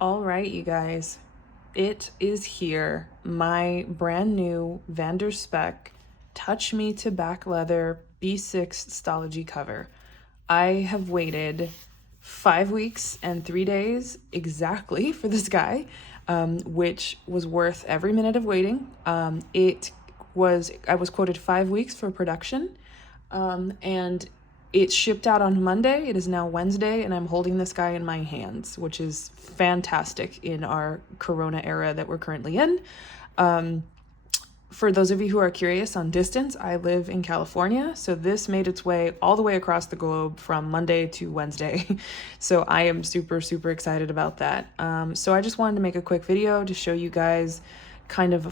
All right, you guys, it is here. My brand new Spek Touch Me Tabac Leather B6 Stology cover. I have waited 5 weeks and 3 days exactly for this guy, which was worth every minute of waiting. I was quoted 5 weeks for production, and it shipped out on Monday. It is now Wednesday, and I'm holding this guy in my hands, which is fantastic in our Corona era that we're currently in. For those of you who are curious on distance, I live in California, so this made its way all the way across the globe from Monday to Wednesday. So I am super, super excited about that. So I just wanted to make a quick video to show you guys kind of a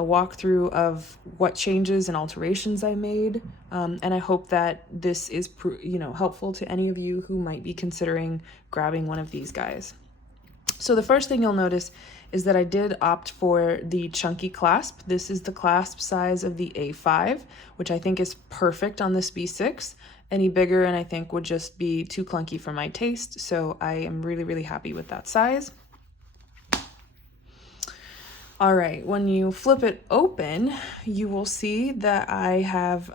walkthrough of what changes and alterations I made. And I hope that this is, helpful to any of you who might be considering grabbing one of these guys. So the first thing you'll notice is that I did opt for the chunky clasp. This is the clasp size of the A5, which I think is perfect on this B6. Any bigger and I think would just be too clunky for my taste. So I am really, really happy with that size. All right, when you flip it open, you will see that I have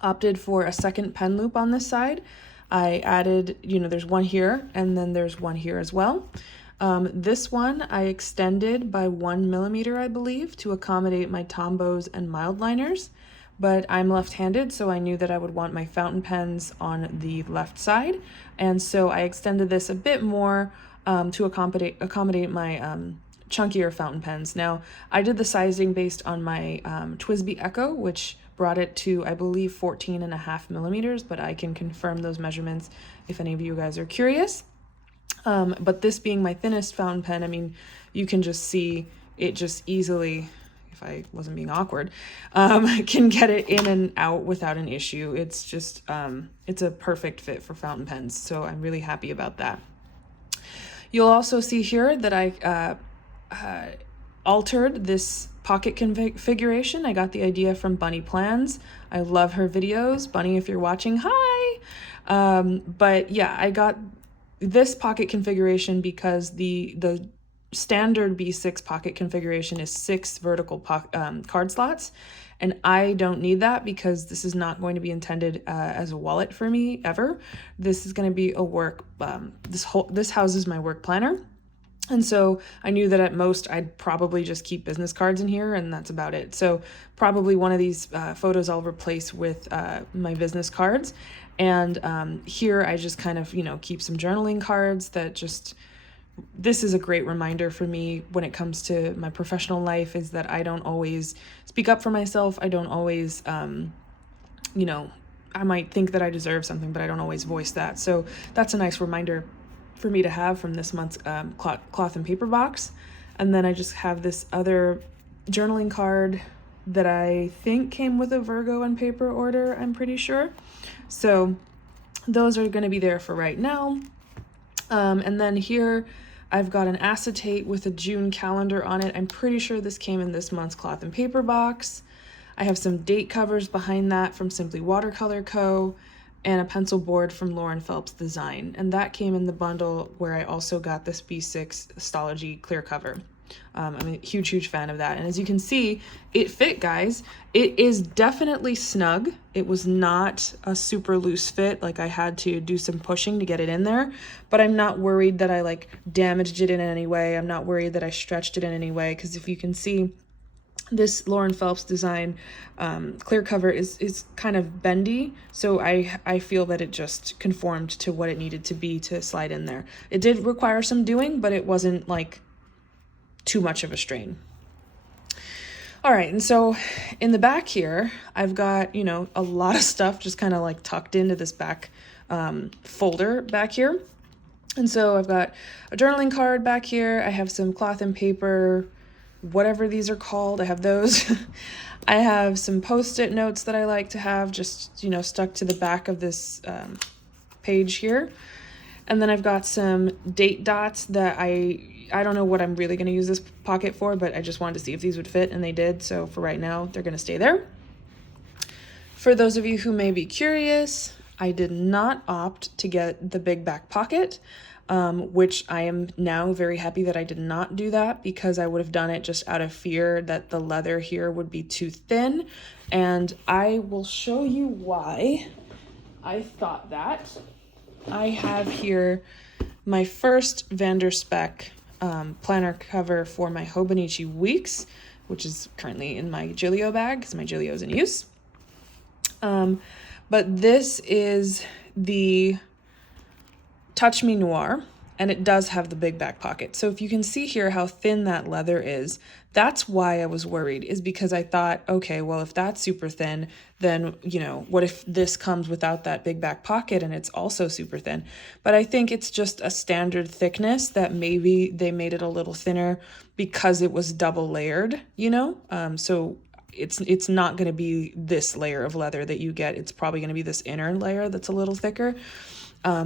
opted for a second pen loop on this side. I added, there's one here and then there's one here as well. This one I extended by 1 millimeter, I believe, to accommodate my Tombows and mild liners, but I'm left-handed, so I knew that I would want my fountain pens on the left side, and so I extended this a bit more to accommodate my chunkier fountain pens. Now, I did the sizing based on my TWSBI Echo, which brought it to, I believe, 14.5 millimeters, but I can confirm those measurements if any of you guys are curious. But this being my thinnest fountain pen, I mean, you can just see it just easily, if I wasn't being awkward, can get it in and out without an issue. It's just, it's a perfect fit for fountain pens, so I'm really happy about that. You'll also see here that I altered this pocket configuration. I got the idea from Bunny Plans. I love her videos. Bunny, if you're watching, hi! But yeah, I got this pocket configuration because the standard B6 pocket configuration is 6 vertical card slots, and I don't need that because this is not going to be intended as a wallet for me ever. This is going to be a work, this houses my work planner. And so I knew that at most I'd probably just keep business cards in here, and that's about it. So probably one of these photos I'll replace with my business cards. And here I just kind of, keep some journaling cards that just, this is a great reminder for me when it comes to my professional life, is that I don't always speak up for myself. I don't always, I might think that I deserve something, but I don't always voice that. So that's a nice reminder for me to have from this month's cloth and paper box. And then I just have this other journaling card that I think came with a Virgo and paper order, I'm pretty sure. So those are going to be there for right now. And then here I've got an acetate with a June calendar on it. I'm pretty sure this came in this month's cloth and paper box. I have some date covers behind that from Simply Watercolor Co. and a pencil board from Lauren Phelps Design. And that came in the bundle where I also got this B6 Stology clear cover. I'm a huge, huge fan of that. And as you can see, it fit, guys. It is definitely snug. It was not a super loose fit. Like, I had to do some pushing to get it in there, but I'm not worried that I damaged it in any way. I'm not worried that I stretched it in any way, because if you can see, this Lauren Phelps Design clear cover is kind of bendy, so I feel that it just conformed to what it needed to be to slide in there. It did require some doing, but it wasn't too much of a strain. All right, and so in the back here, I've got, a lot of stuff just kind of tucked into this back folder back here. And so I've got a journaling card back here. I have some cloth and paper, whatever these are called, I have those. I have some post-it notes that I like to have just, stuck to the back of this page here. And then I've got some date dots that I don't know what I'm really going to use this pocket for, but I just wanted to see if these would fit, and they did. So for right now, they're going to stay there. For those of you who may be curious, I did not opt to get the big back pocket. which I am now very happy that I did not do that, because I would have done it just out of fear that the leather here would be too thin. And I will show you why I thought that. I have here my first Spek planner cover for my Hobonichi Weeks, which is currently in my Gilio bag because my Gilio is in use. But this is the Touch Me Noir, and it does have the big back pocket. So if you can see here how thin that leather is, that's why I was worried, is because I thought, okay, well, if that's super thin, then, you know, what if this comes without that big back pocket and it's also super thin? But I think it's just a standard thickness that maybe they made it a little thinner because it was double layered, you know? So it's not going to be this layer of leather that you get. It's probably going to be this inner layer that's a little thicker.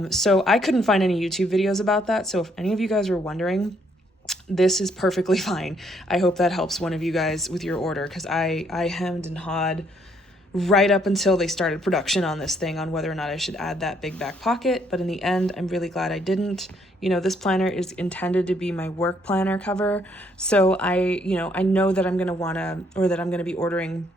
So I couldn't find any YouTube videos about that. So if any of you guys were wondering, this is perfectly fine. I hope that helps one of you guys with your order, because I hemmed and hawed right up until they started production on this thing on whether or not I should add that big back pocket. But in the end, I'm really glad I didn't. You know, this planner is intended to be my work planner cover. So I know that I'm going to want to, or that I'm going to be ordering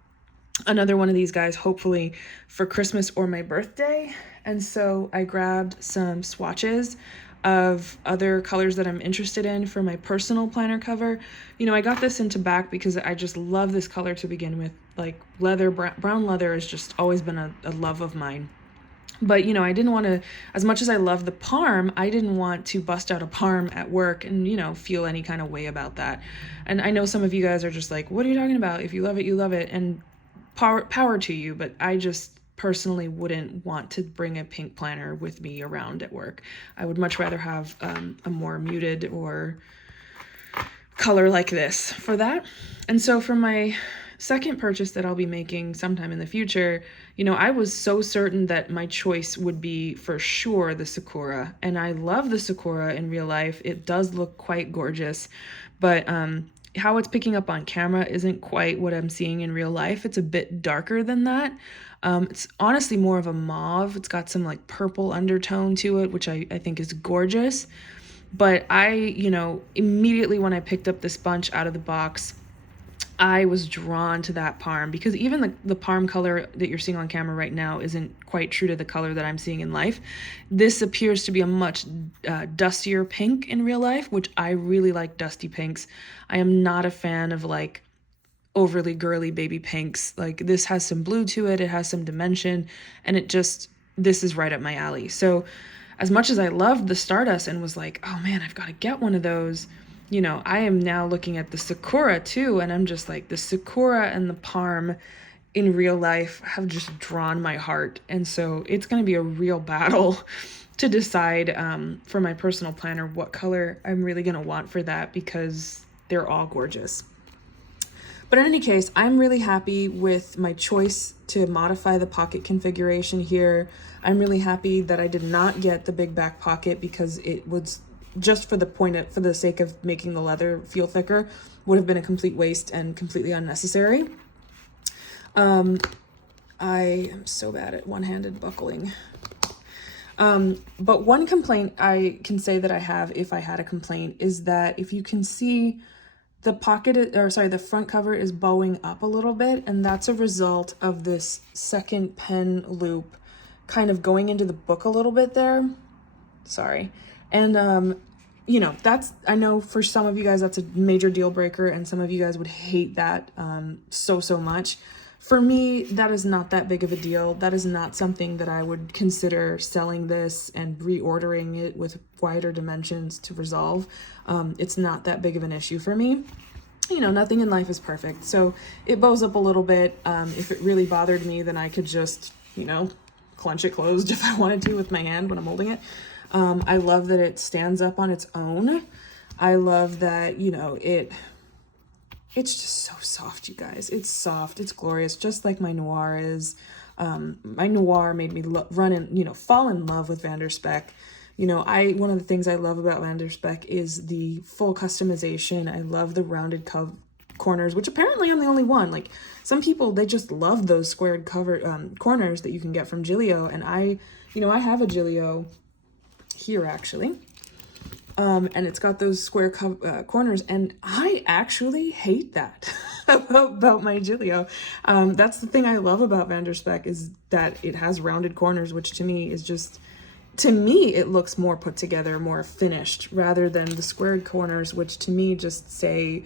another one of these guys, hopefully for Christmas or my birthday. And so I grabbed some swatches of other colors that I'm interested in for my personal planner cover. You know, I got this in Tabac because I just love this color to begin with. Like leather, brown leather has just always been a love of mine. But, you know, I didn't want to, as much as I love the Parm, I didn't want to bust out a Parm at work and, you know, feel any kind of way about that. And I know some of you guys are just like, what are you talking about? If you love it, you love it. And power to you. But I just personally wouldn't want to bring a pink planner with me around at work. I would much rather have a more muted or color like this for that. And so for my second purchase that I'll be making sometime in the future, you know, I was so certain that my choice would be for sure the Sakura. And I love the Sakura in real life. It does look quite gorgeous, but how it's picking up on camera isn't quite what I'm seeing in real life. It's a bit darker than that. It's honestly more of a mauve. It's got some like purple undertone to it, which I think is gorgeous. But you know, immediately when I picked up this bunch out of the box, I was drawn to that Parm, because even the Parm color that you're seeing on camera right now isn't quite true to the color that I'm seeing in life. This appears to be a much dustier pink in real life, which I really like dusty pinks. I am not a fan of like overly girly baby pinks. Like this has some blue to it, it has some dimension, and this is right up my alley. So as much as I loved the Stardust and was like, oh man, I've got to get one of those, you know, I am now looking at the Sakura too, and I'm just like, the Sakura and the Parm in real life have just drawn my heart. And so it's going to be a real battle to decide for my personal planner what color I'm really going to want for that, because they're all gorgeous. But in any case, I'm really happy with my choice to modify the pocket configuration here. I'm really happy that I did not get the big back pocket, because it was just for the sake of making the leather feel thicker, would have been a complete waste and completely unnecessary. I am so bad at one-handed buckling. But one complaint I can say that I have, if I had a complaint, is that if you can see the the front cover is bowing up a little bit, and that's a result of this second pen loop kind of going into the book a little bit there. Sorry. And, you know, I know for some of you guys, that's a major deal breaker, and some of you guys would hate that so much. For me, that is not that big of a deal. That is not something that I would consider selling this and reordering it with wider dimensions to resolve. It's not that big of an issue for me. You know, nothing in life is perfect. So it bows up a little bit. If it really bothered me, then I could just, you know, clench it closed if I wanted to with my hand when I'm holding it. I love that it stands up on its own. I love that, you know, it's just so soft, you guys. It's soft, it's glorious, just like my Noir is. My Noir made me fall in love with Spek. You know, one of the things I love about Spek is the full customization. I love the rounded corners, which apparently I'm the only one. Like, some people, they just love those squared corners that you can get from Gilio. And I have a Gilio here, actually. and it's got those square corners, and I actually hate that about my Gilio. That's the thing I love about Van der Spek, is that it has rounded corners, which to me is just, to me, it looks more put together, more finished, rather than the squared corners, which to me just say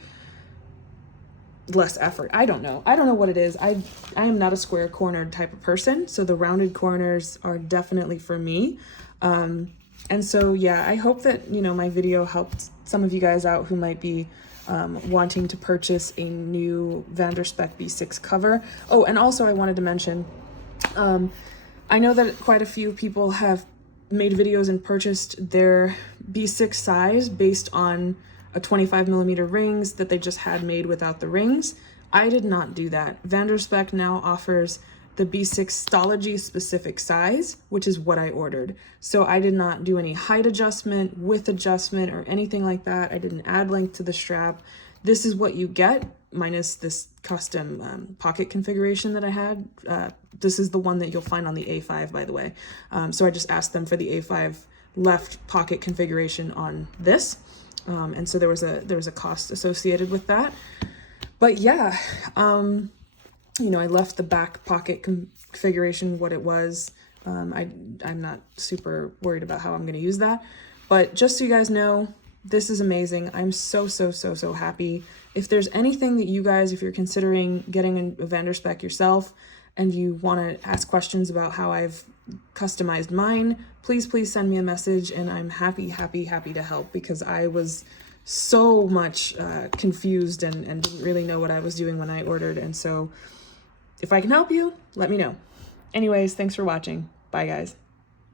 less effort. I don't know what it is. I am not a square cornered type of person, so the rounded corners are definitely for me. And so yeah, I hope that, you know, my video helped some of you guys out who might be wanting to purchase a new Van der Spek B6 cover. Oh, and also I wanted to mention, I know that quite a few people have made videos and purchased their B6 size based on a 25mm rings that they just had made without the rings. I did not do that. Van der Spek now offers the B6 Stology specific size, which is what I ordered. So I did not do any height adjustment, width adjustment, or anything like that. I didn't add length to the strap. This is what you get, minus this custom pocket configuration that I had. This is the one that you'll find on the A5, by the way. So I just asked them for the A5 left pocket configuration on this. And so there was a cost associated with that. But yeah, you know, I left the back pocket configuration what it was. I'm not super worried about how I'm going to use that. But just so you guys know, this is amazing. I'm so happy. If there's anything that you guys, if you're considering getting a Van der Spek yourself and you want to ask questions about how I've customized mine, please send me a message, and I'm happy to help, because I was so much confused and didn't really know what I was doing when I ordered. And so if I can help you, let me know. Anyways, thanks for watching. Bye guys.